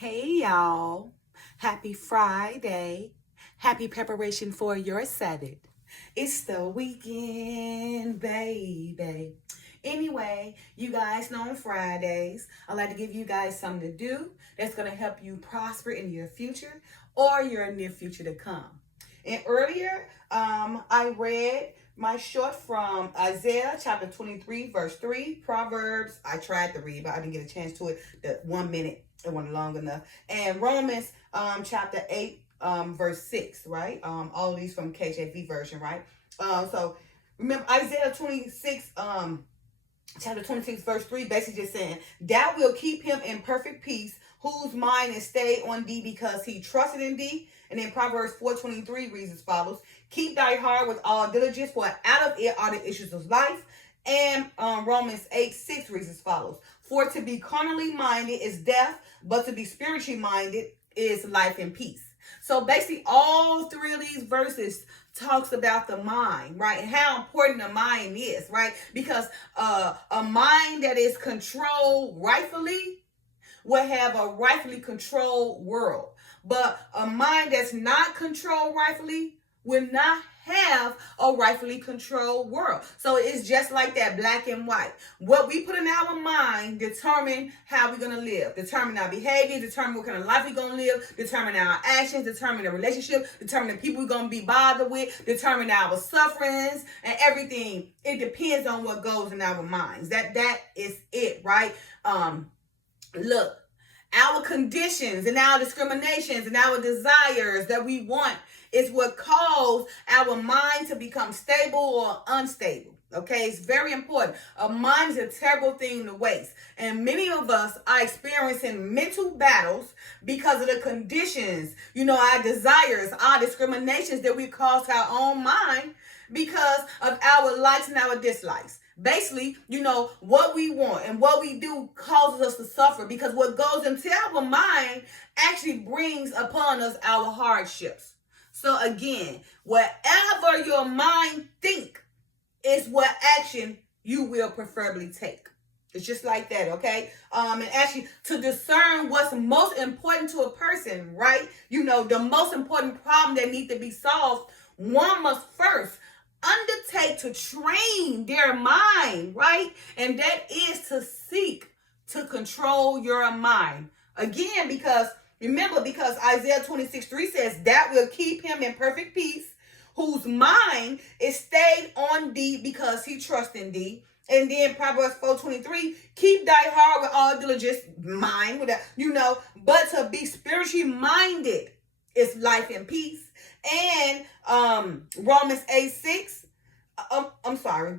Hey y'all, happy Friday. Happy preparation for your Sabbath. It's the weekend, baby. Anyway, you guys know on Fridays, I like to give you guys something to do that's going to help you prosper in your future or your near future to come. And earlier, I read my short from Isaiah chapter 23, verse 3, Proverbs. I tried to read, but I didn't get a chance to it. The 1 minute, it wasn't long enough. And Romans chapter 8, verse 6, right? All of these from KJV version, right? So remember Isaiah 26, chapter 26, verse 3, basically just saying, Thou will keep him in perfect peace, whose mind is stayed on thee because he trusted in thee. And then Proverbs 4:23 reads as follows: Keep thy heart with all diligence, for out of it are the issues of life. And Romans 8:6 reads as follows: For to be carnally minded is death, but to be spiritually minded is life and peace. So basically, all three of these verses talks about the mind, right? And how important the mind is, right? Because a mind that is controlled rightfully will have a rightfully controlled world. But a mind that's not controlled rightfully will not have a rightfully controlled world. So it's just like that, black and white. What we put in our mind determine how we're going to live, determine our behavior, determine what kind of life we're going to live, determine our actions, determine the relationship, determine the people we're going to be bothered with, determine our sufferings and everything. It depends on what goes in our minds. That is it, right? Look, our conditions and our discriminations and our desires that we want is what cause our mind to become stable or unstable. Okay, it's very important. A mind is a terrible thing to waste. And many of us are experiencing mental battles because of the conditions, our desires, our discriminations that we cause to our own mind because of our likes and our dislikes. Basically, what we want and what we do causes us to suffer because what goes into our mind actually brings upon us our hardships. So again, whatever your mind think is what action you will preferably take. It's just like that, okay? And actually, to discern what's most important to a person, right? The most important problem that needs to be solved, one must first undertake to train their mind, right? And that is to seek to control your mind. Again, because Isaiah 26:3 says, That will keep him in perfect peace, whose mind is stayed on thee because he trusts in thee. And then Proverbs 4:23, keep thy heart with all diligence, mind, with that, but to be spiritually minded is life and peace. And Romans 8:6, I'm sorry.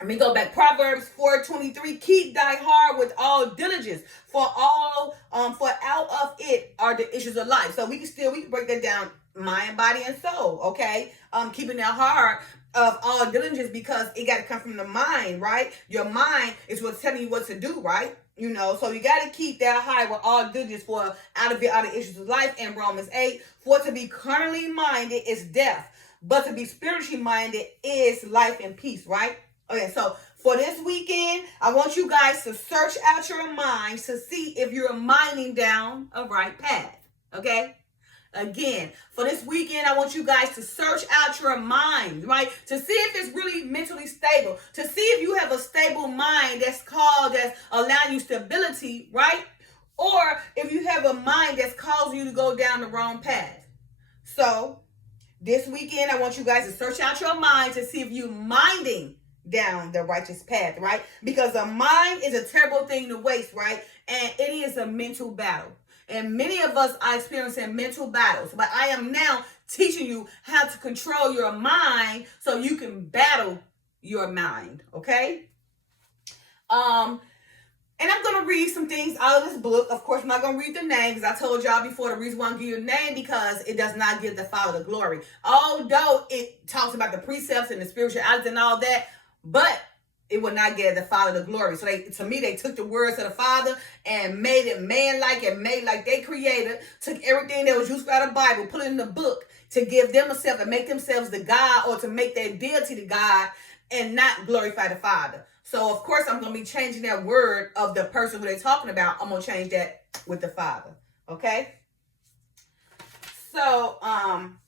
Let me go back. Proverbs 4:23, keep thy heart with all diligence, for out of it are the issues of life. So we can break that down, mind, body, and soul, okay? Keeping that heart of all diligence because it got to come from the mind, right? Your mind is what's telling you what to do, right? So you got to keep that high with all diligence, for out of it are the issues of life. And Romans 8, for to be carnally minded is death, but to be spiritually minded is life and peace, right? Okay, so for this weekend, I want you guys to search out your minds to see if you're minding down a right path, okay? Again, for this weekend, I want you guys to search out your mind, right? To see if it's really mentally stable. To see if you have a stable mind that's allowing you stability, right? Or if you have a mind that's causing you to go down the wrong path. So, this weekend, I want you guys to search out your mind to see if you're minding down the righteous path, right? Because a mind is a terrible thing to waste, right? And it is a mental battle. And many of us are experiencing mental battles. But I am now teaching you how to control your mind so you can battle your mind. Okay? And I'm going to read some things out of this book. Of course, I'm not going to read the name because I told y'all before the reason why I'm giving you a name because it does not give the Father the glory. Although it talks about the precepts and the spirituality and all that, but it will not give the Father the glory. So they took the words of the Father and made it man-like and made like they created, took everything that was used by the Bible, put it in the book to give themselves and make themselves the God or to make their deity the God and not glorify the Father. So, of course, I'm going to be changing that word of the person who they're talking about. I'm going to change that with the Father. Okay? So, I'm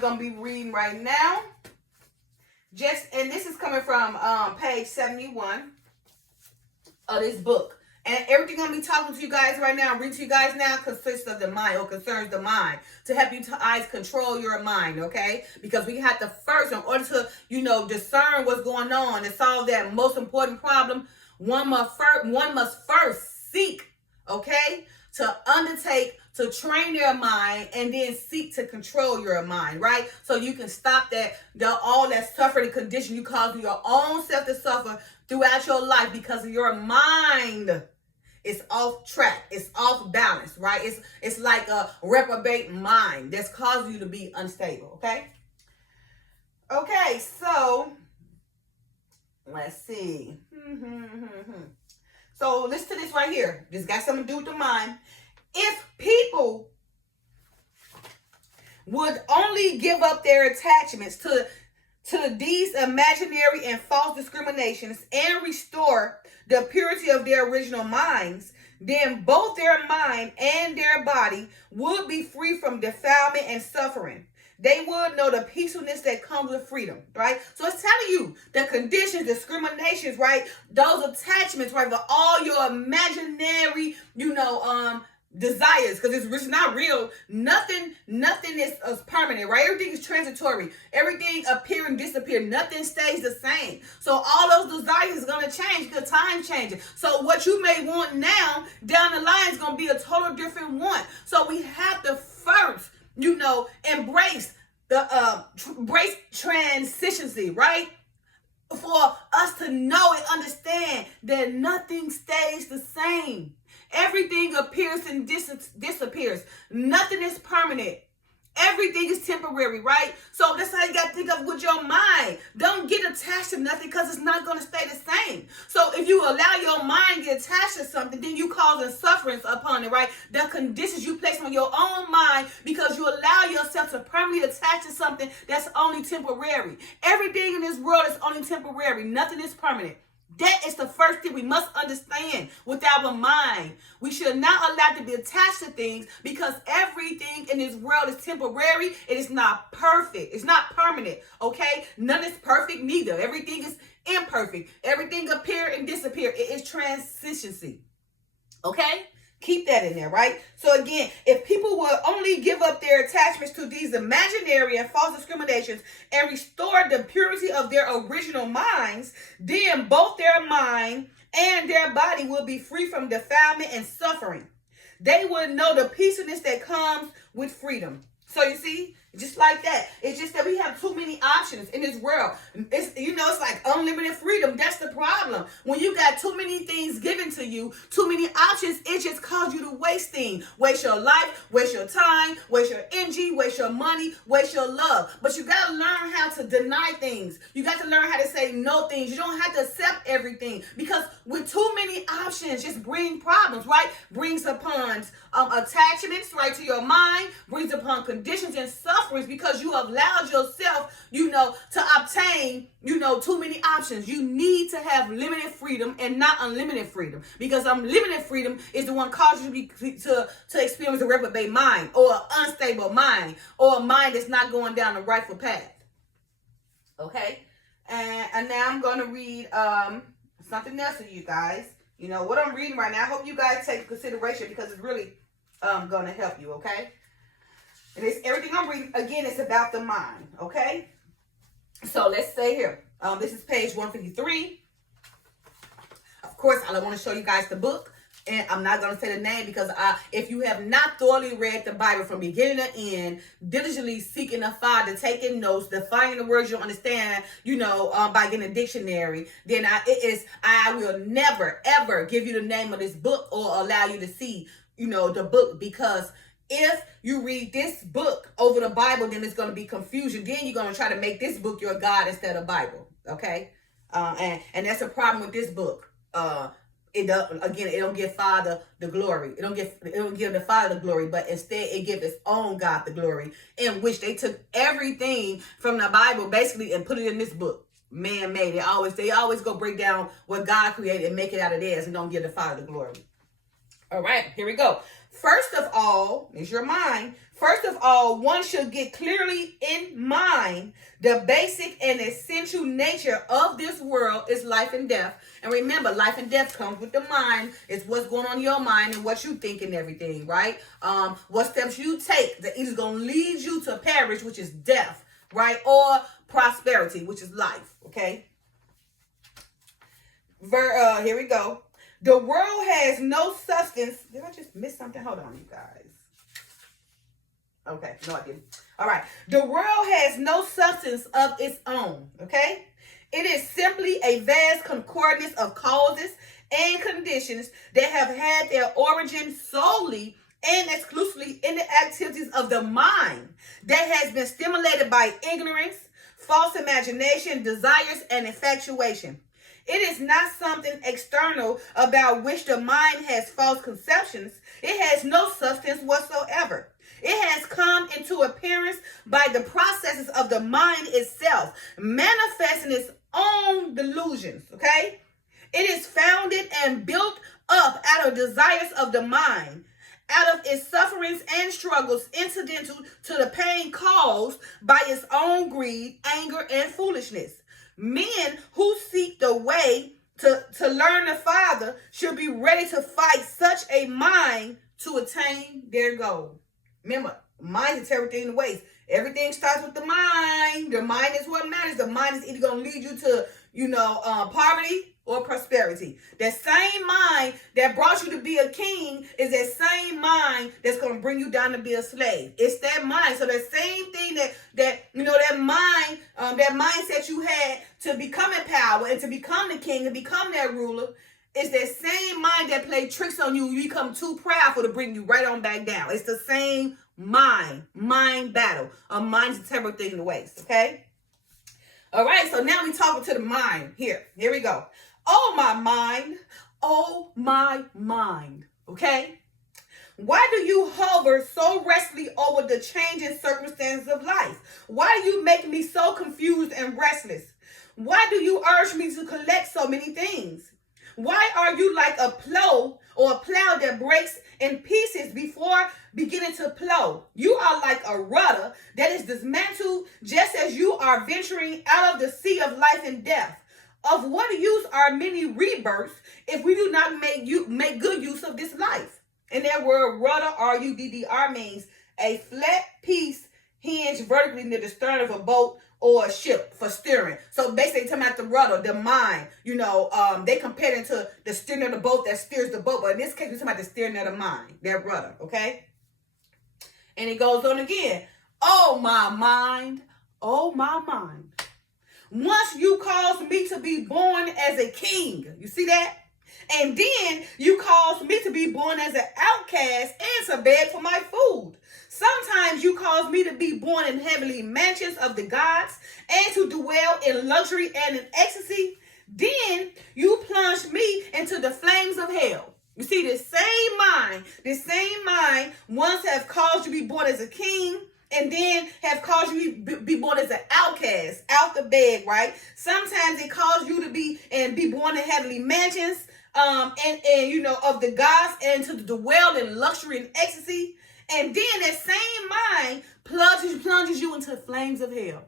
going to be reading right now. And this is coming from page 71 of this book. And everything I'm going to be talking to you guys right now, reading to you guys now, consists of the mind or concerns the mind. To help you guys control your mind, okay? Because we have to first, in order to, discern what's going on and solve that most important problem, one must first seek, okay? To undertake, to train your mind, and then seek to control your mind, right? So you can stop all that suffering and condition you cause your own self to suffer throughout your life because of your mind. It's off track. It's off balance, right? It's like a reprobate mind that's causing you to be unstable, okay? Okay, so let's see. So listen to this right here. This got something to do with the mind. If people would only give up their attachments to these imaginary and false discriminations and restore the purity of their original minds, then both their mind and their body would be free from defilement and suffering. They would know the peacefulness that comes with freedom, right? So it's telling you the conditions, discriminations, right? Those attachments, right? For all your imaginary, desires, because it's not real. Nothing is permanent, right? Everything is transitory. Everything appear and disappear. Nothing stays the same. So all those desires is going to change because time changes. So what you may want now, down the line is going to be a total different want. So we have to first, embrace embrace transiency, right? For us to know and understand that nothing stays the same. Everything appears and disappears. Nothing is permanent. Everything is temporary, right? So that's how you got to think of with your mind. Don't get attached to nothing because it's not going to stay the same. So if you allow your mind to get attached to something, then you causing sufferance upon it, right? The conditions you place on your own mind because you allow yourself to permanently attach to something that's only temporary. Everything in this world is only temporary. Nothing is permanent. That is the first thing we must understand with our mind. We should not allow to be attached to things because everything in this world is temporary. It is not perfect. It's not permanent, okay? None is perfect neither. Everything is imperfect. Everything appear and disappear. It is transiency, okay? Keep that in there, right? So again, if people will only give up their attachments to these imaginary and false discriminations and restore the purity of their original minds, then both their mind and their body will be free from defilement and suffering. They will know the peacefulness that comes with freedom. So you see, just like that. It's just that we have too many options in this world. It's like unlimited freedom. That's the problem. When you got too many things given to you, too many options, it just causes you to waste things. Waste your life, waste your time, waste your energy, waste your money, waste your love. But you got to learn how to deny things. You got to learn how to say no things. You don't have to accept everything because with too many options just bring problems, right? Brings upon attachments, right, to your mind, brings upon conditions and sufferings because you have allowed yourself, to obtain, too many options. You need to have limited freedom and not unlimited freedom because unlimited freedom is the one causing you to experience a reprobate mind or an unstable mind or a mind that's not going down the rightful path. Okay? And now I'm going to read something else to you guys. What I'm reading right now, I hope you guys take consideration because it's really going to help you, okay? And it's everything I'm reading, again, it's about the mind, okay? So let's say here, this is page 153. Of course, I want to show you guys the book. And I'm not going to say the name because if you have not thoroughly read the Bible from beginning to end, diligently seeking the Father, taking notes, defining the words you understand, by getting a dictionary, then I will never, ever give you the name of this book or allow you to see, the book because if you read this book over the Bible, then it's going to be confusion. Then you're going to try to make this book your God instead of Bible, okay? And that's a problem with this book. It don't give Father the glory. It don't give the Father the glory, but instead it gives its own God the glory, in which they took everything from the Bible basically and put it in this book. Man-made. They always go break down what God created and make it out of theirs and don't give the Father the glory. All right, here we go. First of all, is your mind. First of all, one should get clearly in mind the basic and essential nature of this world is life and death. And remember, life and death comes with the mind. It's what's going on in your mind and what you think and everything, right? What steps you take that either going to lead you to perish, which is death, right? Or prosperity, which is life, okay? Here we go. The world has no substance. Did I just miss something? Hold on, you guys. Okay, no, I didn't. All right. The world has no substance of its own, okay? It is simply a vast concordance of causes and conditions that have had their origin solely and exclusively in the activities of the mind that has been stimulated by ignorance, false imagination, desires, and infatuation. It is not something external about which the mind has false conceptions. It has no substance whatsoever. It has come into appearance by the processes of the mind itself, manifesting its own delusions, okay? It is founded and built up out of desires of the mind, out of its sufferings and struggles incidental to the pain caused by its own greed, anger, and foolishness. Men who seek the way to learn the Father should be ready to fight such a mind to attain their goal. Remember, mind is everything in waste. Everything starts with the mind. The mind is what matters. The mind is either going to lead you to, poverty or prosperity. That same mind that brought you to be a king is that same mind that's going to bring you down to be a slave. It's that mind. So that same thing that mind, that mindset you had to become in power and to become the king and become that ruler, is that same mind that played tricks on you. You become too proudful to bring you right on back down. It's the same mind battle. A mind's a terrible thing to waste, okay? All right, so now we're talking to the mind. Here we go. Oh, my mind. Oh, my mind. Okay? Why do you hover so restlessly over the changing circumstances of life? Why do you make me so confused and restless? Why do you urge me to collect so many things? Why are you like a plow or a plow that breaks in pieces before beginning to plow? You are like a rudder that is dismantled just as you are venturing out of the sea of life and death. Of what use are many rebirths if we do not make good use of this life? And that word rudder, R-U-D-D-R, means a flat piece hinged vertically near the stern of a boat or a ship for steering. So basically talking about the rudder, the mind, they compare it to the steering of the boat that steers the boat. But in this case, we're talking about the steering of the mind, that rudder, okay? And it goes on again. Oh, my mind. Oh, my mind. Once you caused me to be born as a king. You see that? And then you caused me to be born as an outcast and to beg for my food. Sometimes you cause me to be born in heavenly mansions of the gods and to dwell in luxury and in ecstasy. Then you plunge me into the flames of hell. You see, the same mind once have caused you to be born as a king and then have caused you to be born as an outcast, out the bed, right? Sometimes it caused you to be born in heavenly mansions, of the gods and to dwell in luxury and ecstasy. And then that same mind plunges you into the flames of hell.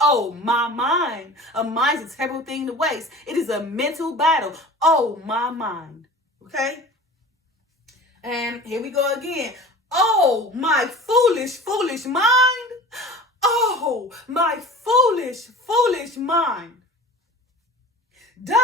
Oh, my mind. A mind is a terrible thing to waste. It is a mental battle. Oh, my mind. Okay? And here we go again. Oh, my foolish, foolish mind. Oh, my foolish, foolish mind. Thus,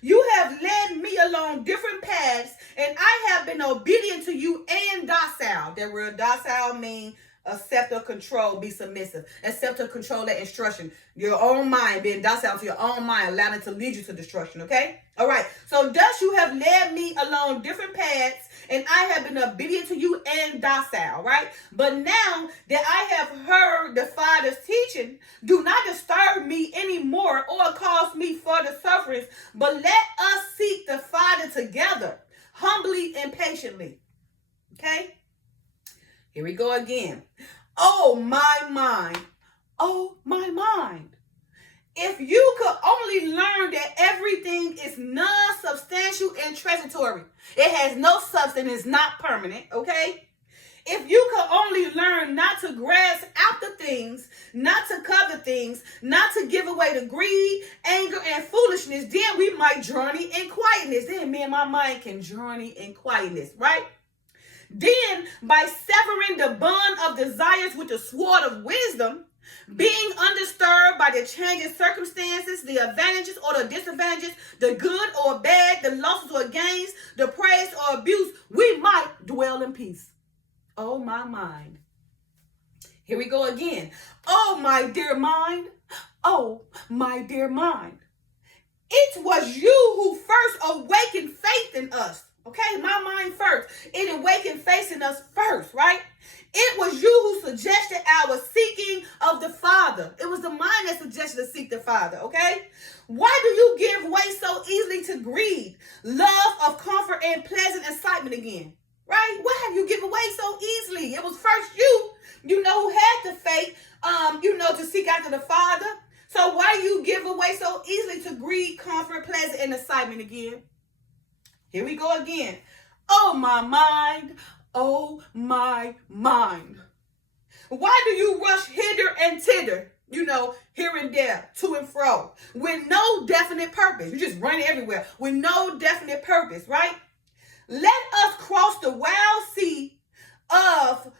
you have led me along different paths, and I have been obedient to you and docile. That word docile means accept or control, be submissive. Accept or control that instruction. Your own mind, being docile to your own mind, allowing it to lead you to destruction, okay? All right. So thus you have led me along different paths, and I have been obedient to you and docile, right? But now that I have heard the Father's teaching, do not disturb me anymore or cause me further sufferings, but let us seek the Father together, humbly and patiently. Okay? Here we go again. Oh, my mind. Oh, my mind. If you could only learn that everything is non-substantial and transitory, it has no substance, it's not permanent, okay? If you could only learn not to grasp after things, not to covet things, not to give away to greed, anger, and foolishness, then we might journey in quietness. Then me and my mind can journey in quietness, right? Then, by severing the bond of desires with the sword of wisdom, being undisturbed by the changing circumstances, the advantages or the disadvantages, the good or bad, the losses or gains, the praise or abuse, we might dwell in peace. Oh, my mind. Here we go again. Oh, my dear mind. Oh, my dear mind. It was you who first awakened faith in us. Okay, my mind first. It awakened faith in us first, right? It was you who suggested our seeking of the Father. It was the mind that suggested to seek the Father, okay? Why do you give way so easily to greed, love of comfort, and pleasant excitement again? Right? Why have you given way so easily? It was first you, who had the faith, to seek after the Father. So why do you give away so easily to greed, comfort, pleasure, and excitement again? Here we go again. Oh, my mind. Oh, my mind. Why do you rush hither and thither, here and there, to and fro, with no definite purpose? You just run everywhere with no definite purpose, right? Let us cross the wild sea of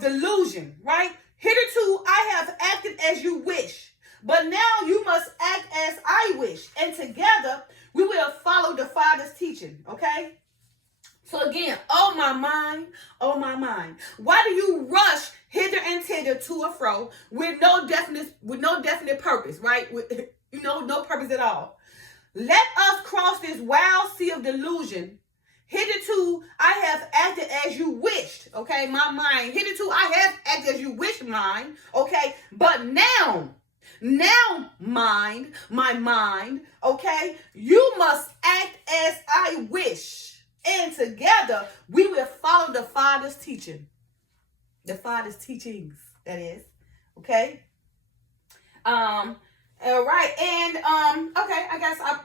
delusion, right? Hitherto I have acted as you wish, but now you must act as I wish, and together we will follow the Father's teaching, okay? So again, oh my mind, why do you rush hither and thither to and fro with no definite purpose, right? With no purpose at all. Let us cross this wild sea of delusion. Hitherto I have acted as you wished, okay? My mind. Hitherto I have acted as you wished, mind, okay? But now, mind, my mind, okay? You must act as I wish. And together we will follow the Father's teaching. The Father's teachings, that is. Okay? All right. And okay, I guess I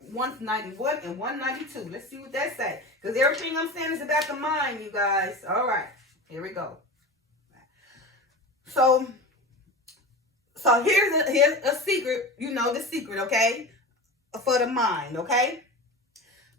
191 and 192. Let's see what that say. Because everything I'm saying is about the mind, you guys. All right. Here we go. So here's a secret, the secret, okay? For the mind, okay?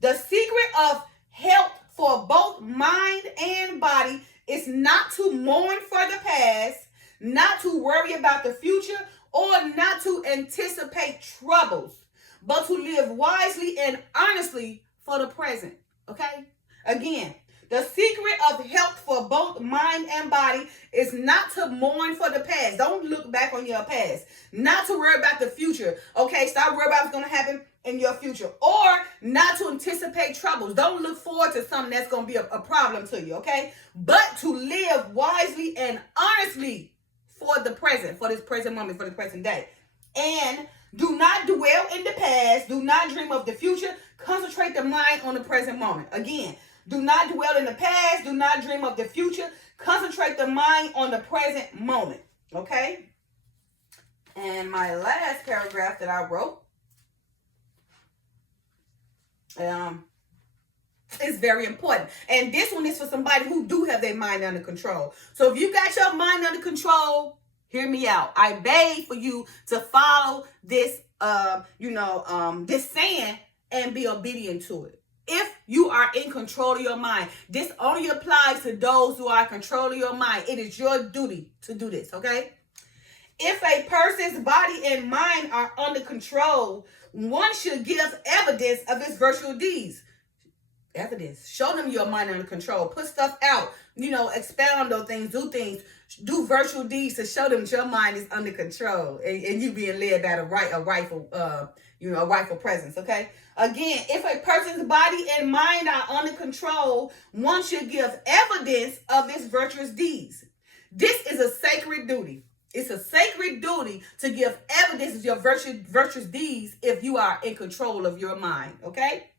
The secret of health for both mind and body is not to mourn for the past, not to worry about the future, or not to anticipate troubles, but to live wisely and honestly for the present. Okay? Again, the secret of health for both mind and body is not to mourn for the past. Don't look back on your past. Not to worry about the future. Okay? Stop worrying about what's going to happen in your future. Or not to anticipate troubles. Don't look forward to something that's going to be a problem to you. Okay? But to live wisely and honestly for the present. For this present moment. For the present day. And do not dwell in the past. Do not dream of the future. Concentrate the mind on the present moment. Again, do not dwell in the past. Do not dream of the future. Concentrate the mind on the present moment. Okay? And my last paragraph that I wrote is very important. And this one is for somebody who do have their mind under control. So if you got your mind under control, hear me out. I beg for you to follow this, this saying and be obedient to it. If you are in control of your mind, this only applies to those who are in control of your mind. It is your duty to do this, okay? If a person's body and mind are under control, one should give evidence of its virtual deeds. Evidence. Show them your mind under control. Put stuff out. Expound on things. Do virtual deeds to show them that your mind is under control and you being led by a rightful presence, okay? Again, if a person's body and mind are under control, one should give evidence of its virtuous deeds. This is a sacred duty. It's a sacred duty to give evidence of your virtuous deeds if you are in control of your mind, okay?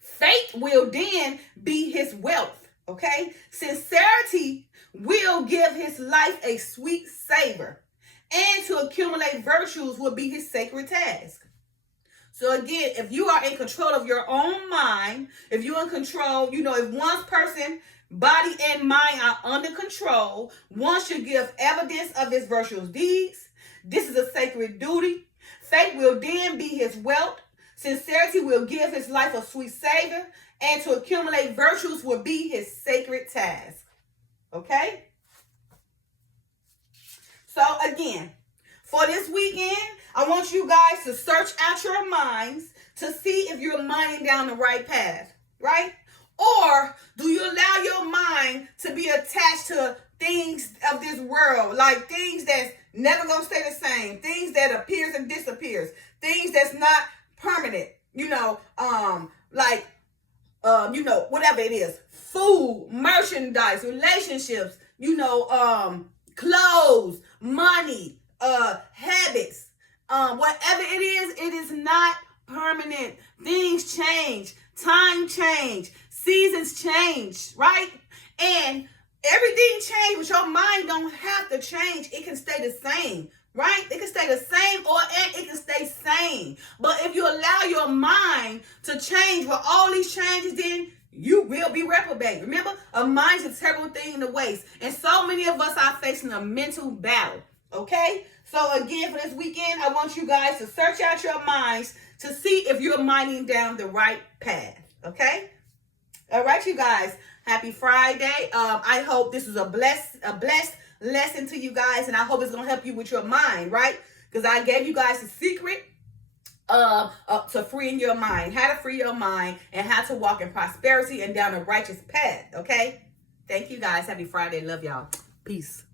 Faith will then be his wealth, okay? Sincerity will give his life a sweet savor. and to accumulate virtues will be his sacred task. So again, if you are in control of your own mind, if you're in control, if one person, body and mind are under control, one should give evidence of his virtuous deeds. This is a sacred duty. Faith will then be his wealth. Sincerity will give his life a sweet savor. And to accumulate virtues will be his sacred task. Okay? So again, for this weekend, I want you guys to search out your minds to see if you're minding down the right path, right? Or do you allow your mind to be attached to things of this world, like things that's never going to stay the same, things that appears and disappears, things that's not permanent, whatever it is, food, merchandise, relationships, clothes, money, habits, whatever it is not permanent. Things change, time change, seasons change, right? And everything changes, but your mind don't have to change. It can stay the same, right? It can stay the same and it can stay sane. But if you allow your mind to change with all these changes, then you will be reprobate. Remember, a mind is a terrible thing to waste. And so many of us are facing a mental battle. Okay? So again, for this weekend, I want you guys to search out your minds to see if you're minding down the right path. Okay? All right, you guys. Happy Friday. I hope this is a blessed lesson to you guys, and I hope it's going to help you with your mind, right? Because I gave you guys the secret to freeing your mind, how to free your mind, and how to walk in prosperity and down a righteous path, okay? Thank you guys. Happy Friday. Love y'all. Peace.